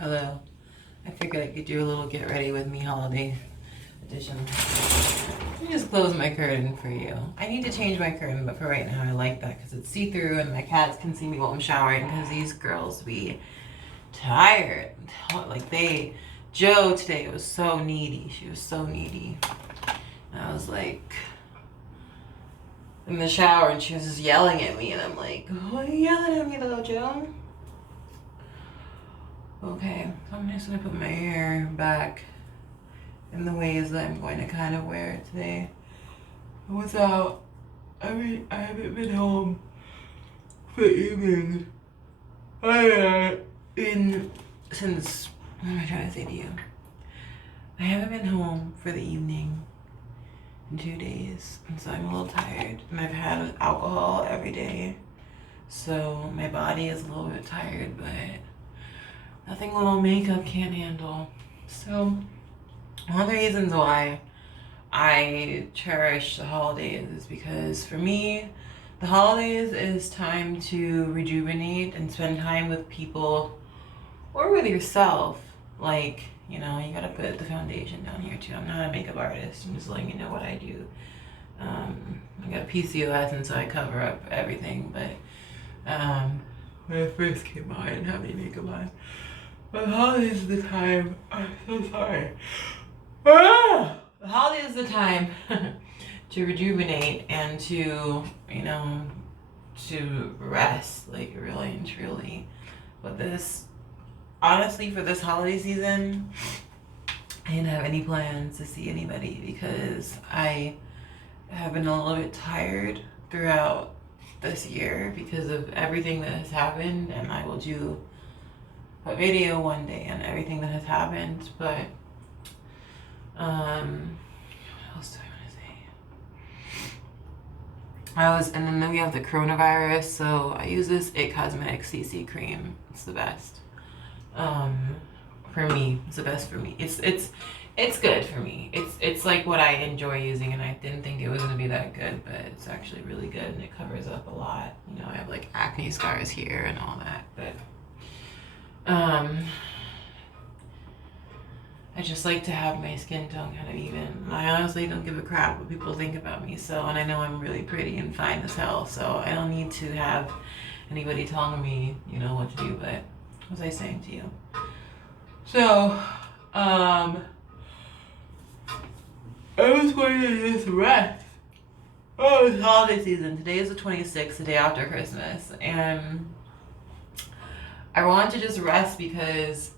Hello. I figured I could do a little get ready with me holiday edition. Let me just close my curtain for you. I need to change my curtain, but for right now I like that because it's see-through and my cats can see me while I'm showering because these girls be tired. Like Joe today was so needy. She was so needy. And I was like in the shower and she was just yelling at me and I'm like, why are you yelling at me though, Joe? Okay, so I'm just gonna put my hair back in the ways that I'm going to kind of wear it today. I haven't been home for the evening. Since, what am I trying to say to you? I haven't been home for the evening in 2 days, and so I'm a little tired. And I've had alcohol every day, so my body is a little bit tired, but nothing little makeup can't handle. So one of the reasons why I cherish the holidays is because for me, the holidays is time to rejuvenate and spend time with people or with yourself. Like, you know, you gotta put the foundation down here too. I'm not a makeup artist. I'm just letting you know what I do. I got Pcos and so I cover up everything, but when I first came out, I didn't have any makeup on. But the holidays is the time. I'm so sorry. The holiday is the time to rejuvenate and to, you know, to rest, like really and truly. But honestly, for this holiday season, I didn't have any plans to see anybody because I have been a little bit tired throughout this year because of everything that has happened, and I will do a video one day on everything that has happened, but what else do I want to say? And then we have the coronavirus, so I use this It Cosmetics CC cream. It's the best. For me, it's the best for me. It's good for me. It's like what I enjoy using, and I didn't think it was gonna be that good, but it's actually really good, and it covers up a lot. You know, I have like acne scars here and all that, but I just like to have my skin tone kind of even. I honestly don't give a crap what people think about me. So, and I know I'm really pretty and fine as hell. So I don't need to have anybody telling me, you know, what to do. But what was I saying to you? So, I was going to just rest. Oh, it's holiday season. Today is the 26th, the day after Christmas, and I want to just rest because,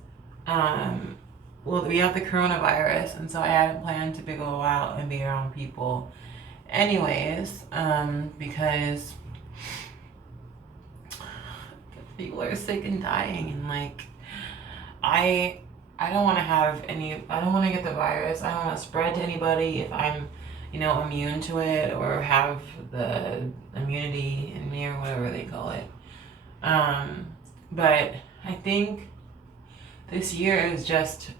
well, we have the coronavirus, and so I hadn't planned to go out and be around people anyways, because people are sick and dying, and like, I don't want to I don't want to get the virus. I don't want to spread to anybody if I'm, you know, immune to it or have the immunity in me or whatever they call it. But I think this year is just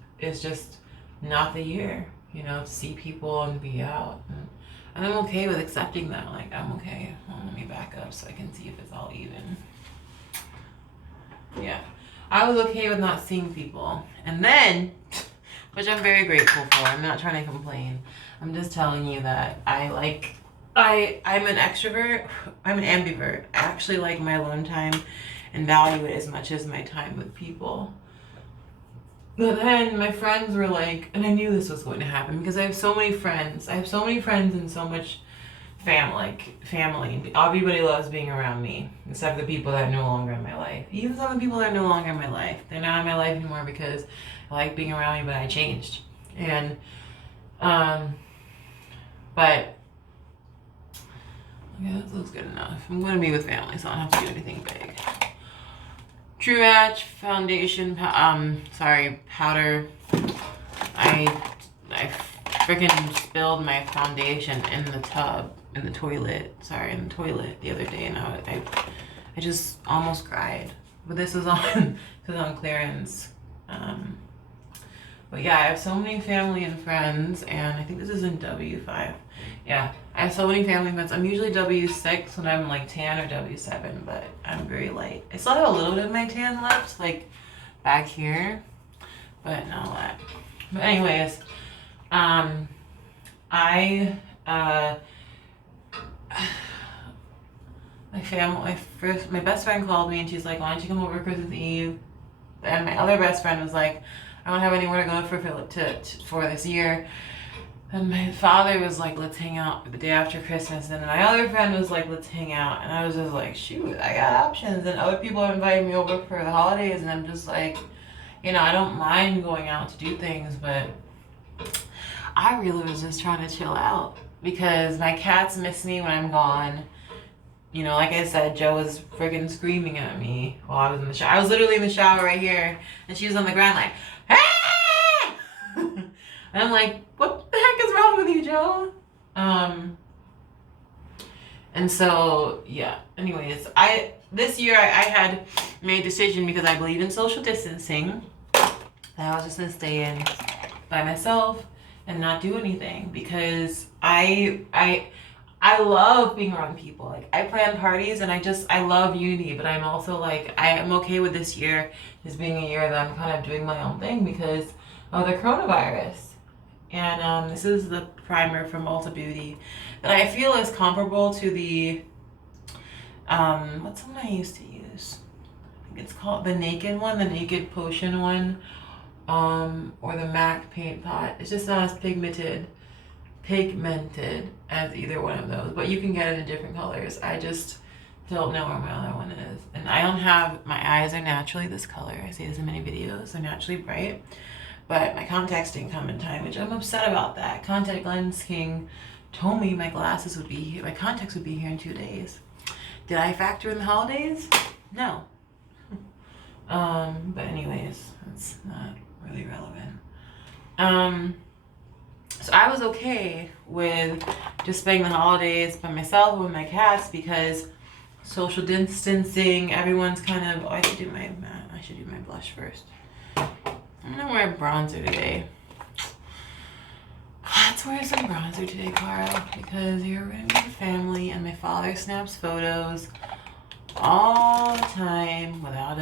not the year, you know, to see people and be out. And I'm okay with accepting that. Like, I'm okay. Well, let me back up so I can see if it's all even. Yeah. I was okay with not seeing people. And then, which I'm very grateful for. I'm not trying to complain. I'm just telling you that I'm an extrovert. I'm an ambivert. I actually like my alone time and value it as much as my time with people. But then my friends were like, and I knew this was going to happen because I have so many friends. I have so many friends and so much family. Everybody loves being around me, except the people that are no longer in my life. Even some of the people that are no longer in my life. They're not in my life anymore because I like being around me, but I changed. And, but, yeah, that looks good enough. I'm going to be with family, so I don't have to do anything big. True Match foundation, powder. I freaking spilled my foundation in the toilet the other day, and I just almost cried. But this was on clearance. But yeah, I have so many family and friends, and I think this is in W5. Yeah, I have so many family and friends. I'm usually W6 when I'm like tan or W7, but I'm very light. I still have a little bit of my tan left, like back here, but not a lot. But anyways, I my best friend called me and she's like, why don't you come over Christmas Eve? And my other best friend was like, I don't have anywhere to go for this year. And my father was like, let's hang out the day after Christmas. And my other friend was like, let's hang out. And I was just like, shoot, I got options. And other people have invited me over for the holidays. And I'm just like, I don't mind going out to do things, but I really was just trying to chill out because my cats miss me when I'm gone. Like I said, Joe was friggin' screaming at me while I was in the shower. I was literally in the shower right here, and she was on the ground like, hey! And I'm like, what the heck is wrong with you, Joe? And so, yeah. Anyways, this year I had made a decision because I believe in social distancing that I was just gonna stay in by myself and not do anything because I love being around people. Like, I plan parties and I love unity, but I'm also like, I am okay with this year just being a year that I'm kind of doing my own thing because of the coronavirus. And this is the primer from Ulta Beauty that I feel is comparable to the, what's the one I used to use? I think it's called the Naked one, the Naked Potion one, or the MAC Paint Pot. It's just not as pigmented as either one of those, but you can get it in different colors. I just don't know where my other one is, and I don't have, my eyes are naturally this color. I see this in many videos. They're naturally bright, but my contacts didn't come in time, which I'm upset about that. Contact Lens King told me my contacts would be here in 2 days. Did I factor in the holidays? No. But anyways, that's not really relevant. So I was okay with just spending the holidays by myself with my cats because social distancing, everyone's kind of, I should do my blush first. I'm gonna wear bronzer today. Let's wear some bronzer today, Cara, because you're gonna be with family and my father snaps photos all the time without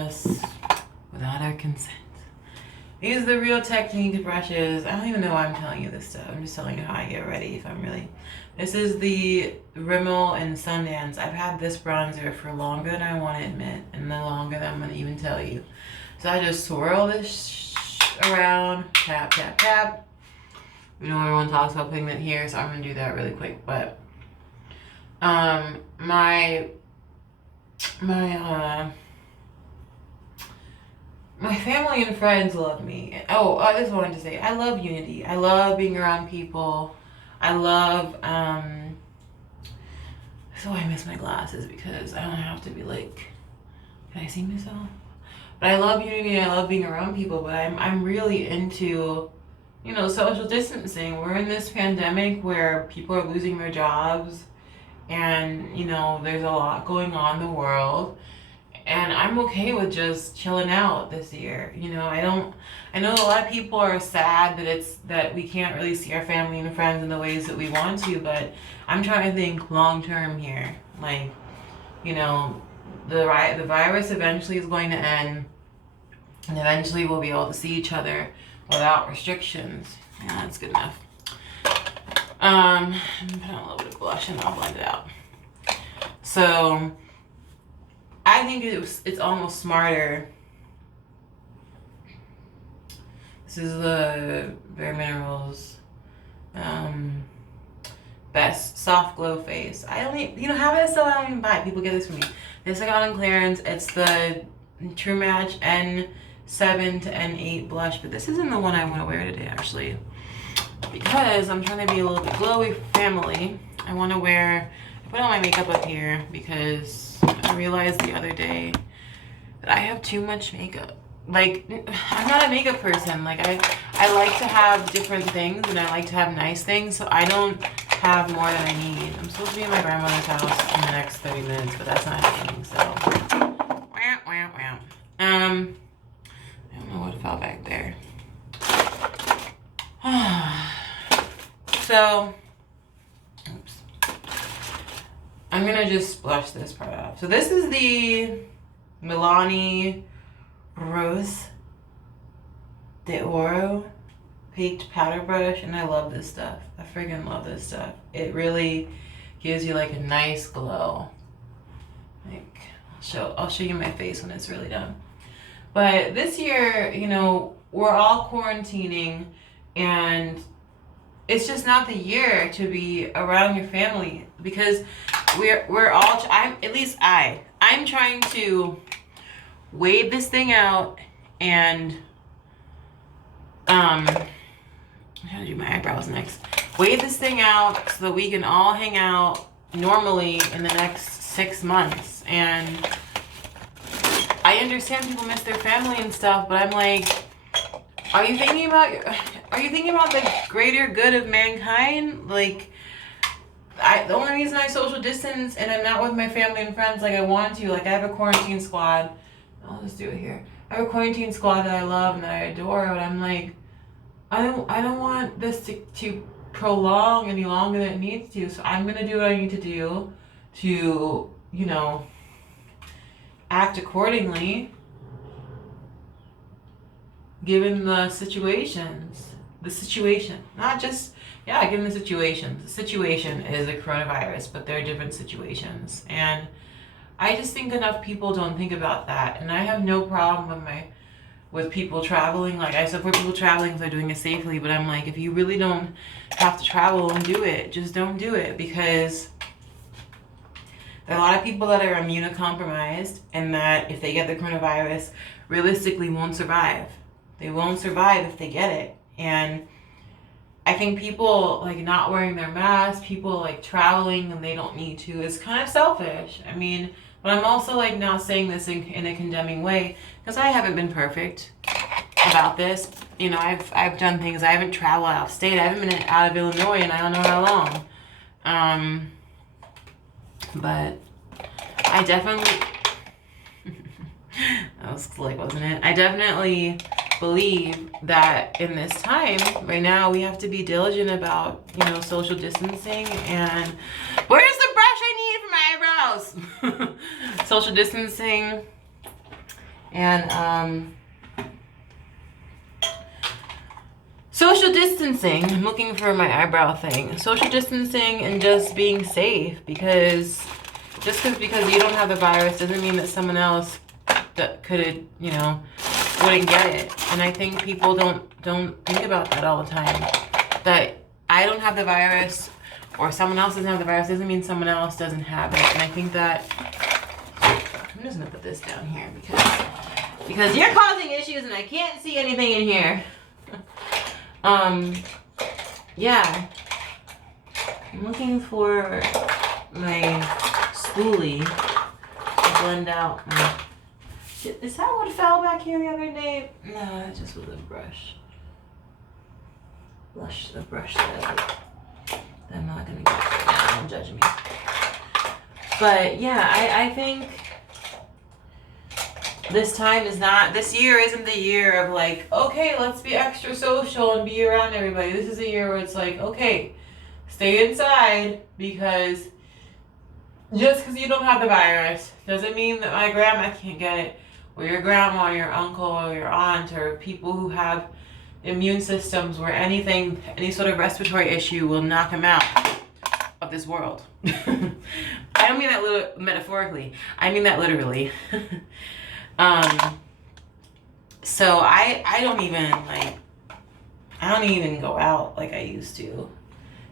our consent. These are the Real Technique brushes. I don't even know why I'm telling you this stuff. I'm just telling you how I get ready This is the Rimmel and Sundance. I've had this bronzer for longer than I want to admit, and the longer than I'm going to even tell you. So I just swirl this around, tap, tap, tap. Everyone talks about pigment here, so I'm going to do that really quick. But my family and friends love me. This is what I wanted to say. I love unity. I love being around people. I love, so I miss my glasses because I don't have to be like, can I see myself? But I love unity. I love being around people, but I'm really into, social distancing. We're in this pandemic where people are losing their jobs and, there's a lot going on in the world. And I'm okay with just chilling out this year. I know a lot of people are sad that we can't really see our family and friends in the ways that we want to, but I'm trying to think long term here. Like, the virus eventually is going to end, and eventually we'll be able to see each other without restrictions. Yeah, that's good enough. I'm gonna put on a little bit of blush and I'll blend it out. So I think it's almost smarter. This is the Bare Minerals Best Soft Glow Face. I only, have it so I don't even buy it. People get this from me. This I got on clearance. It's the True Match N7 to N8 blush, but this isn't the one I want to wear today actually, because I'm trying to be a little bit glowy family. I want to wear, I put all my makeup up here because I realized the other day that I have too much makeup. Like, I'm not a makeup person. Like, I like to have different things and I like to have nice things, so I don't have more than I need. I'm supposed to be in my grandmother's house in the next 30 minutes, but that's not happening, so. I don't know what fell back there. So, oops. I'm gonna just blush this part off. So this is the Milani Rose the Oro Baked Powder Brush, and I love this stuff. I friggin' love this stuff. It really gives you like a nice glow. Like, I'll show you my face when it's really done. But this year, you know, we're all quarantining, and it's just not the year to be around your family, because we're all I'm trying to wave this thing out and I'm gonna do my eyebrows next. Wave this thing out so that we can all hang out normally in the next 6 months. And I understand people miss their family and stuff, but I'm like, are you thinking about the greater good of mankind? Like, the only reason I social distance and I'm not with my family and friends like I want to, like I have a quarantine squad. I'll just do it here. I have a quarantine squad that I love and that I adore, but I'm like, I don't want this to prolong any longer than it needs to. So I'm gonna do what I need to do to, you know, act accordingly given the situations. The situation. Not just, yeah, given the situations. The situation is a coronavirus, but they're different situations. And I just think enough people don't think about that. And I have no problem with people traveling. Like, I support people traveling if they're doing it safely, but I'm like, if you really don't have to travel and do it, just don't do it, because there are a lot of people that are immunocompromised and that if they get the coronavirus, realistically won't survive. They won't survive if they get it. And I think people like not wearing their masks, people like traveling and they don't need to, is kind of selfish. I mean, but I'm also like not saying this in a condemning way, because I haven't been perfect about this. You know, I've done things. I haven't traveled out of state. I haven't been out of Illinois in I don't know how long. But I definitely that was slick, wasn't it? I definitely believe that in this time right now we have to be diligent about, you know, social distancing. And where's the brush I need for my eyebrows? Social distancing and social distancing. I'm looking for my eyebrow thing. Social distancing and just being safe, because because you don't have the virus doesn't mean that someone else that could, you know, wouldn't get it. And I think people don't think about that all the time. That I don't have the virus or someone else doesn't have the virus doesn't mean someone else doesn't have it. And I think that I'm just gonna put this down here because you're causing issues and I can't see anything in here. Yeah. I'm looking for my spoolie to blend out my... Is that what fell back here the other day? No, it just was a brush. The brush that I'm not gonna get right now. Don't judge me. But yeah, I think this year isn't the year of like, okay, let's be extra social and be around everybody. This is a year where it's like, okay, stay inside, because just because you don't have the virus doesn't mean that my grandma can't get it, or your grandma, or your uncle, or your aunt, or people who have immune systems where any sort of respiratory issue will knock them out of this world. I don't mean that metaphorically. I mean that literally. So I don't even go out like I used to,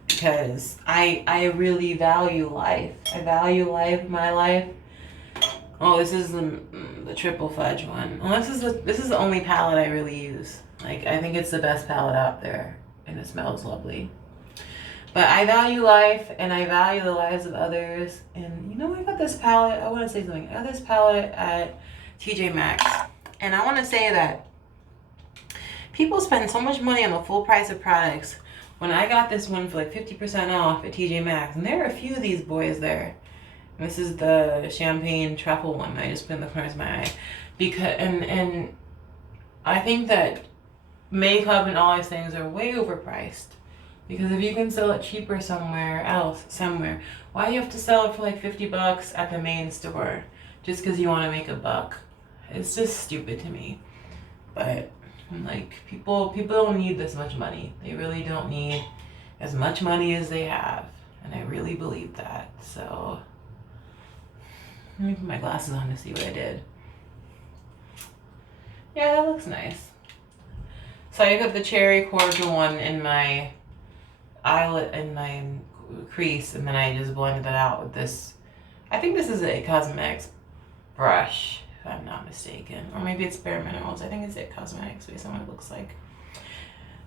because I really value life. I value life, my life. Oh, this is the triple fudge one. Well, this is the only palette I really use. Like, I think it's the best palette out there, and it smells lovely. But I value life, and I value the lives of others. And you know, I got this palette. I want to say something. I got this palette at TJ Maxx, and I want to say that people spend so much money on the full price of products. When I got this one for like 50% off at TJ Maxx, and there are a few of these boys there. This is the champagne truffle one that I just put in the corners of my eye, because and I think that makeup and all these things are way overpriced, because if you can sell it cheaper somewhere, why do you have to sell it for like $50 at the main store just because you want to make a buck? It's just stupid to me. But I'm like, people don't need this much money. They really don't need as much money as they have. And I really believe that. So let me put my glasses on to see what I did. Yeah, that looks nice. So I put the cherry cordial one in my eyelid, in my crease, and then I just blended it out with this. I think this is a Cosmetics brush, if I'm not mistaken. Or maybe it's Bare Minerals. I think it's It Cosmetics based on what it looks like.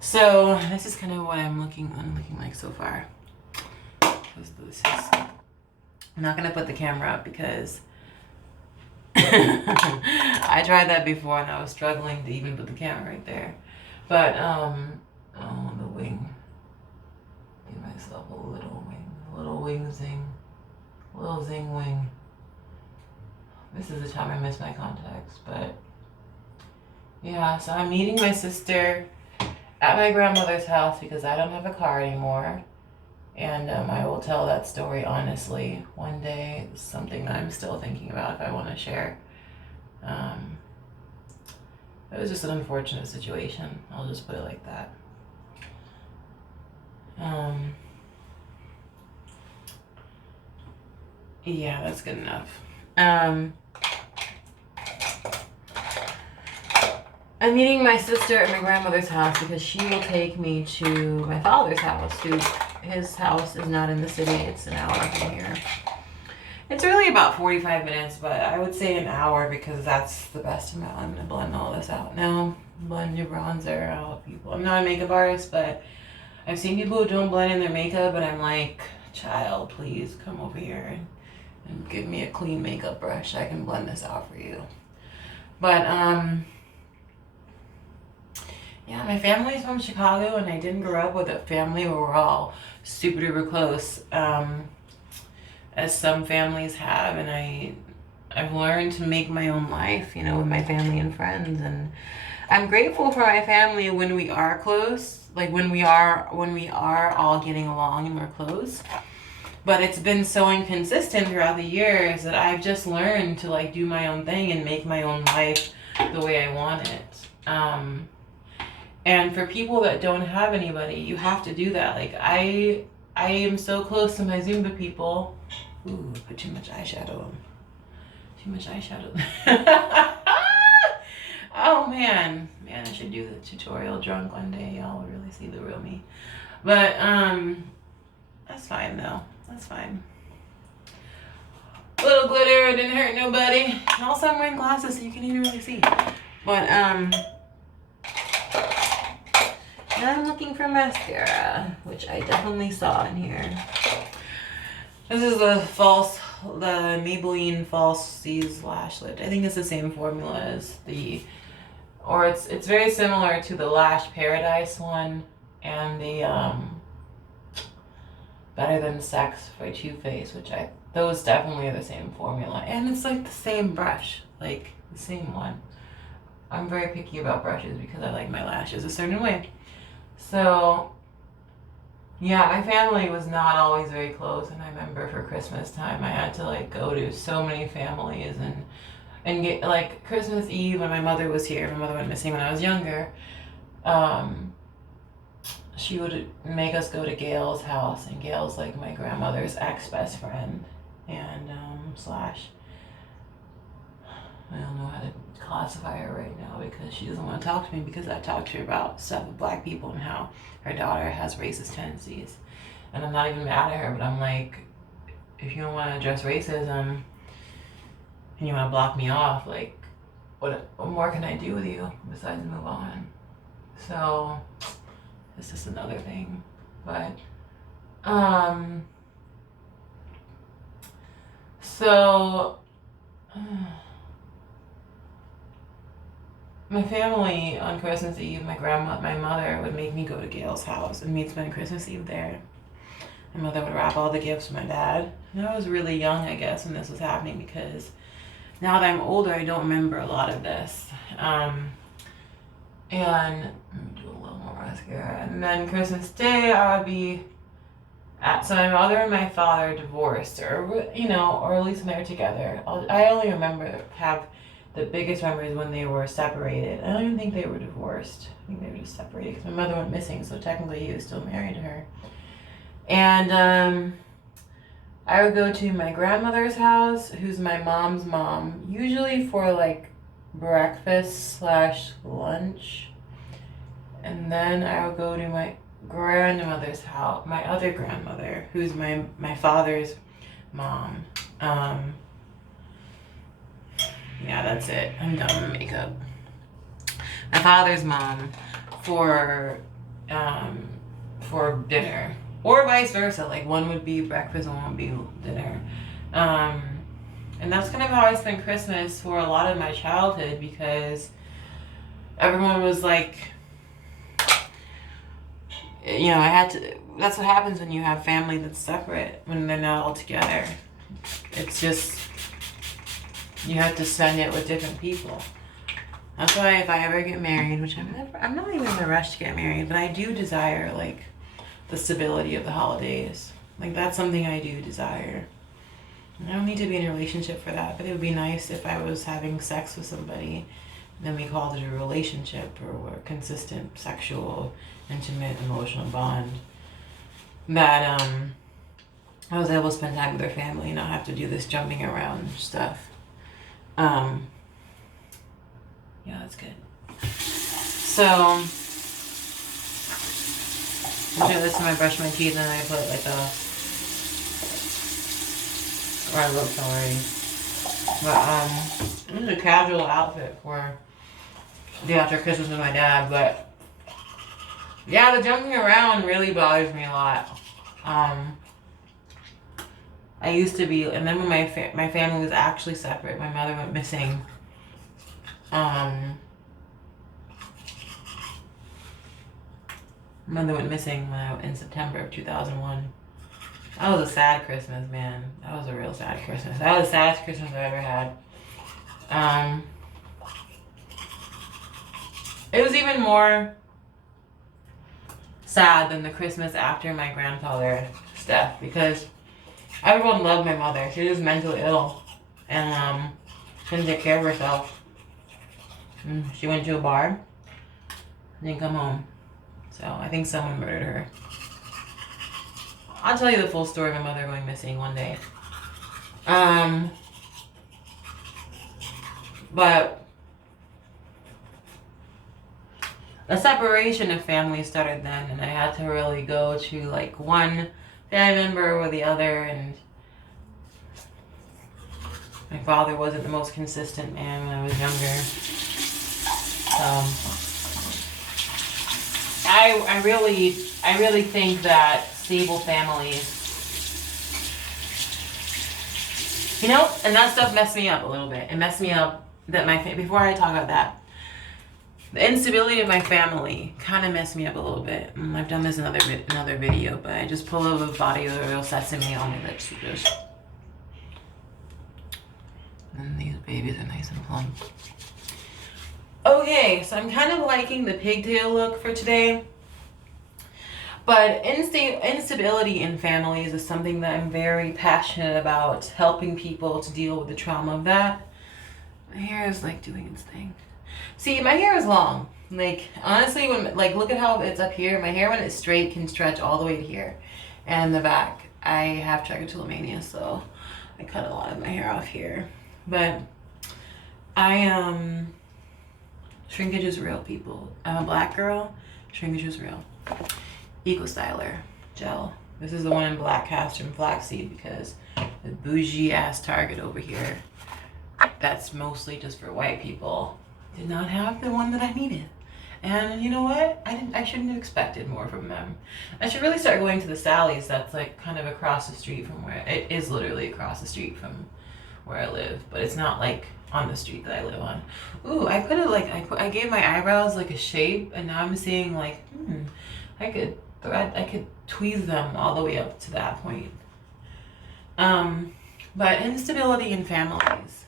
So this is kind of what I'm looking like so far. I'm not gonna put the camera up because I tried that before and I was struggling to even put the camera right there. But oh, the wing. Give myself a little wing zing, a little zing wing. This is the time I miss my contacts, but yeah. So I'm meeting my sister at my grandmother's house because I don't have a car anymore. And I will tell that story honestly one day. It's something that I'm still thinking about if I want to share. It was just an unfortunate situation. I'll just put it like that. Yeah, that's good enough. I'm meeting my sister at my grandmother's house because she will take me to my father's house. His house is not in the city. It's an hour from here. It's really about 45 minutes, but I would say an hour because that's the best amount. I'm going to blend all this out now. Blend your bronzer out, people. I'm not a makeup artist, but I've seen people who don't blend in their makeup, and I'm like, child, please come over here and give me a clean makeup brush. I can blend this out for you. But, yeah, my family's from Chicago, and I didn't grow up with a family where we're all super duper close, as some families have, and I've learned to make my own life, you know, with my family and friends, and I'm grateful for my family when we are close, like when we are all getting along and we're close. But it's been so inconsistent throughout the years that I've just learned to like do my own thing and make my own life the way I want it. And for people that don't have anybody, you have to do that. Like I am so close to my Zumba people. Ooh, put too much eyeshadow on. Too much eyeshadow. Oh man, I should do the tutorial drunk one day. Y'all will really see the real me. But that's fine though. That's fine. A little glitter, it didn't hurt nobody. And also I'm wearing glasses so you can even really see. But and I'm looking for mascara, which I definitely saw in here. This is the Maybelline False Seas Lash Lift. I think it's the same formula as it's very similar to the Lash Paradise one and the Better Than Sex by Too Faced, those definitely are the same formula. And it's like the same brush, like the same one. I'm very picky about brushes because I like my lashes a certain way. So, yeah, my family was not always very close, and I remember for Christmas time I had to like go to so many families and get like Christmas Eve when my mother was here. My mother went missing when I was younger. She would make us go to Gail's house, and Gail's like my grandmother's ex-best friend, and slash, I don't know how to classify her right now because she doesn't want to talk to me because I talked to her about stuff with black people and how her daughter has racist tendencies. And I'm not even mad at her, but I'm like, if you don't want to address racism and you want to block me off, like, what more can I do with you besides move on? So, it's just another thing. But, so, my family on Christmas Eve, my mother would make me go to Gail's house and we'd spend Christmas Eve there. My mother would wrap all the gifts for my dad. And I was really young, I guess, when this was happening because now that I'm older, I don't remember a lot of this. And let me do a little more mascara. And then Christmas Day, I would be so my mother and my father divorced, or at least when they were together. I only remember the biggest memory is when they were separated. I don't even think they were divorced. I think they were just separated because my mother went missing, so technically he was still married to her. And I would go to my grandmother's house, who's my mom's mom, usually for like breakfast / lunch. And then I would go to my grandmother's house, my other grandmother, who's my father's mom. Yeah, that's it. I'm done with makeup. My father's mom for dinner, or vice versa. Like one would be breakfast and one would be dinner. And that's kind of how I spent Christmas for a lot of my childhood, because everyone was like, you know, I had to. That's what happens when you have family that's separate, when they're not all together. It's just, you have to spend it with different people. That's why if I ever get married, which I'm not even in a rush to get married, but I do desire like the stability of the holidays. Like that's something I do desire. I don't need to be in a relationship for that, but it would be nice if I was having sex with somebody, and then we called it a relationship, or a consistent sexual, intimate, emotional bond. That I was able to spend time with their family and not have to do this jumping around stuff. Yeah, that's good. So I do this when I brush my teeth, and I put like I looked already. But this is a casual outfit for the after Christmas with my dad. But yeah, the jumping around really bothers me a lot. I used to be, and then when my family was actually separate, my mother went missing. Mother went missing in September of 2001. That was a sad Christmas, man. That was a real sad Christmas. That was the saddest Christmas I've ever had. It was even more sad than the Christmas after my grandfather's death, because everyone loved my mother. She was mentally ill and couldn't take care of herself. She went to a bar, didn't come home. So I think someone murdered her. I'll tell you the full story of my mother going missing one day. But the separation of family started then, and I had to really go to like one family member or the other, and my father wasn't the most consistent man when I was younger. I really think that stable families, you know, and that stuff messed me up a little bit. It messed me up that before I talk about that, the instability of my family kind of messed me up a little bit. I've done this in another video, but I just pulled over body oil sesame on my lips. And these babies are nice and plump. Okay, so I'm kind of liking the pigtail look for today. But instability in families is something that I'm very passionate about, helping people to deal with the trauma of that. My hair is like doing its thing. See, my hair is long. Like, honestly, look at how it's up here. My hair, when it's straight, can stretch all the way to here. And the back, I have trichotillomania, so I cut a lot of my hair off here. But shrinkage is real, people. I'm a black girl. Shrinkage is real. Eco Styler gel. This is the one in black castor and flaxseed, because the bougie ass Target over here, that's mostly just for white people, did not have the one that I needed. And you know what? I shouldn't have expected more from them. I should really start going to the Sally's that's like kind of across the street from where, it is literally across the street from where I live, but it's not like on the street that I live on. Ooh, I put it like, I gave my eyebrows like a shape, and now I'm seeing like, I could tweeze them all the way up to that point. But instability in families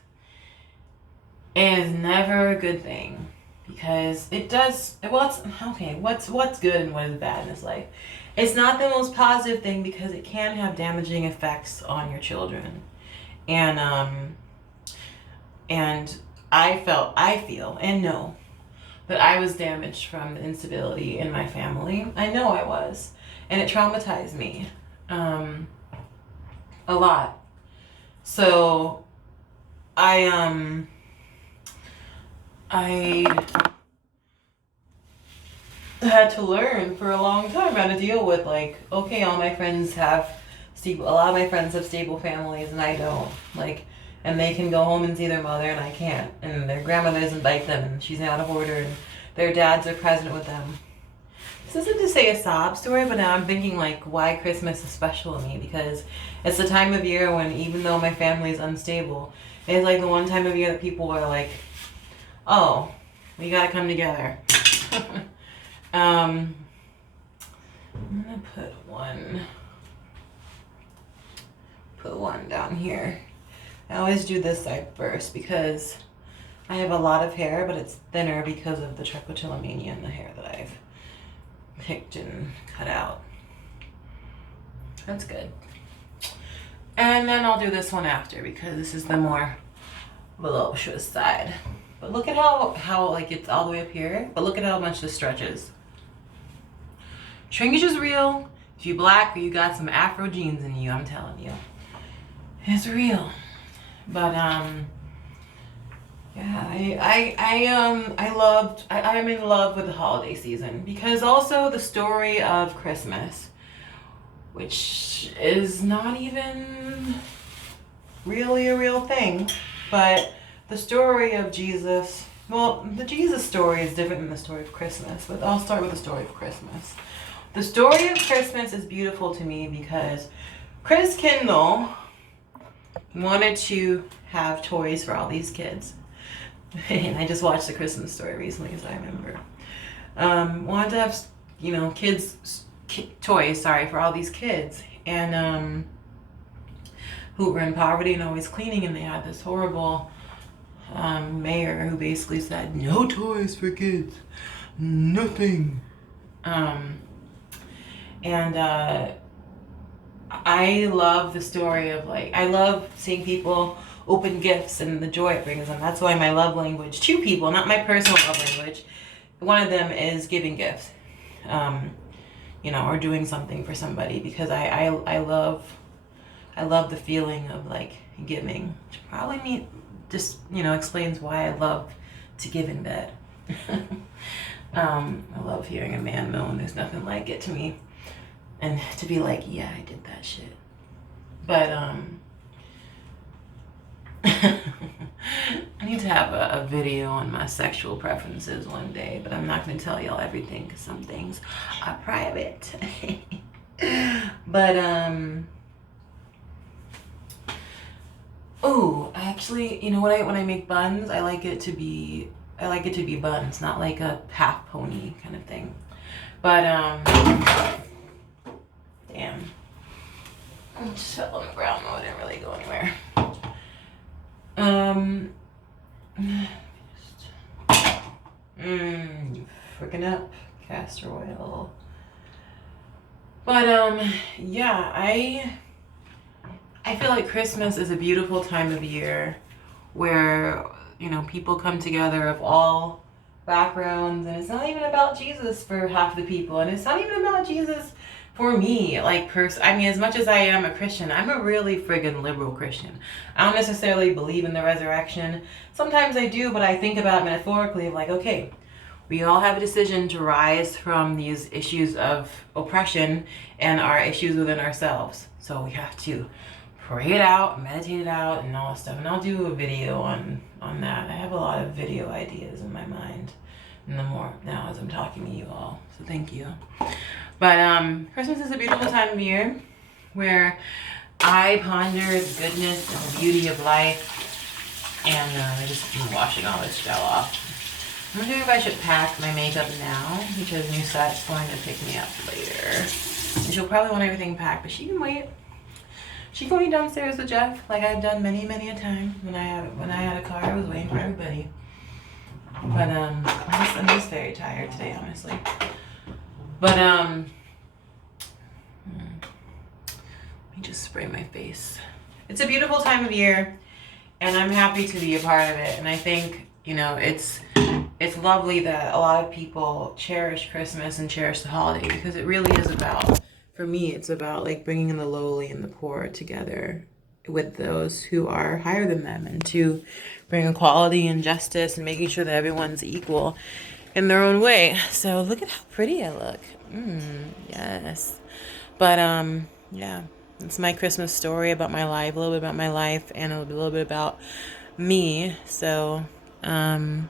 is never a good thing, because it does, what's good and what is bad in this life? It's not the most positive thing, because it can have damaging effects on your children. And I feel and know that I was damaged from the instability in my family. I know I was. And it traumatized me a lot. So I had to learn for a long time how to deal with, like, okay, all my friends have a lot of my friends have stable families and I don't. Like, and they can go home and see their mother and I can't. And their grandmothers invite them and she's not a hoarder and their dads are present with them. This isn't to say a sob story, but now I'm thinking, like, why Christmas is special to me, because it's the time of year when, even though my family is unstable, it's like the one time of year that people are like, oh, we gotta come together. I'm gonna put one down here. I always do this side first because I have a lot of hair, but it's thinner because of the trichotillomania in the hair that I've picked and cut out. That's good. And then I'll do this one after because this is the more voluptuous side. But look at how like it's all the way up here, but look at how much this stretches. Shrinkage is real. If you black or you got some Afro genes in you, I'm telling you, it's real. But yeah, I'm in love with the holiday season because also the story of Christmas, which is not even really a real thing, but the story of Jesus, well, the Jesus story is different than the story of Christmas, but I'll start with the story of Christmas. The story of Christmas is beautiful to me because Chris Kindle wanted to have toys for all these kids. And I just watched the Christmas story recently, so I remember. Wanted to have, toys, for all these kids. And who were in poverty and always cleaning, and they had this horrible mayor who basically said, no toys for kids, nothing. I love the story of, like, I love seeing people open gifts and the joy it brings them. That's why my love language to people, not my personal love language, one of them is giving gifts, or doing something for somebody, because I love the feeling of, like, giving, which probably just explains why I love to give in bed. I love hearing a man moan. There's nothing like it to me. And to be like, yeah, I did that shit. But I need to have a video on my sexual preferences one day, but I'm not going to tell y'all everything because some things are private. But oh, actually, when I make buns, I like it to be buns, not like a half pony kind of thing. But damn. I just fell on the ground though, it didn't really go anywhere. Freaking up castor oil. But yeah, I feel like Christmas is a beautiful time of year where people come together of all backgrounds, and it's not even about Jesus for half the people, and it's not even about Jesus for me, like, as much as I am a Christian, I'm a really friggin' liberal Christian. I don't necessarily believe in the resurrection. Sometimes I do, but I think about it metaphorically of, like, okay, we all have a decision to rise from these issues of oppression and our issues within ourselves. So we have to pray it out, meditate it out, and all that stuff. And I'll do a video on that. I have a lot of video ideas in my mind, and the more now as I'm talking to you all. So thank you. But Christmas is a beautiful time of year where I ponder the goodness and the beauty of life. And I just been washing all this gel off. I'm wondering if I should pack my makeup now because Nuset's going to pick me up later. And she'll probably want everything packed, but she can wait. She can wait downstairs with Jeff, like I've done many, many a time. When I had a car, I was waiting for everybody. But I'm just very tired today, honestly. But let me just spray my face. It's a beautiful time of year, And I'm happy to be a part of it. And I think, you know, it's lovely that a lot of people cherish Christmas and cherish the holiday, because it really is about, for me, it's about like bringing the lowly and the poor together with those who are higher than them, and to bring equality and justice and making sure that everyone's equal in their own way. So look at how pretty I look. Yes. But yeah, it's my Christmas story about my life, a little bit about my life, and a little bit about me. So can't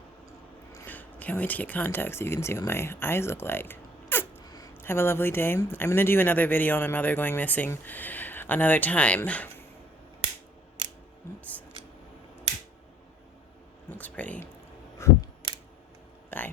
wait to get contacts so you can see what my eyes look like. Have a lovely day. I'm gonna do another video on my mother going missing another time. Oops. Looks pretty. Bye.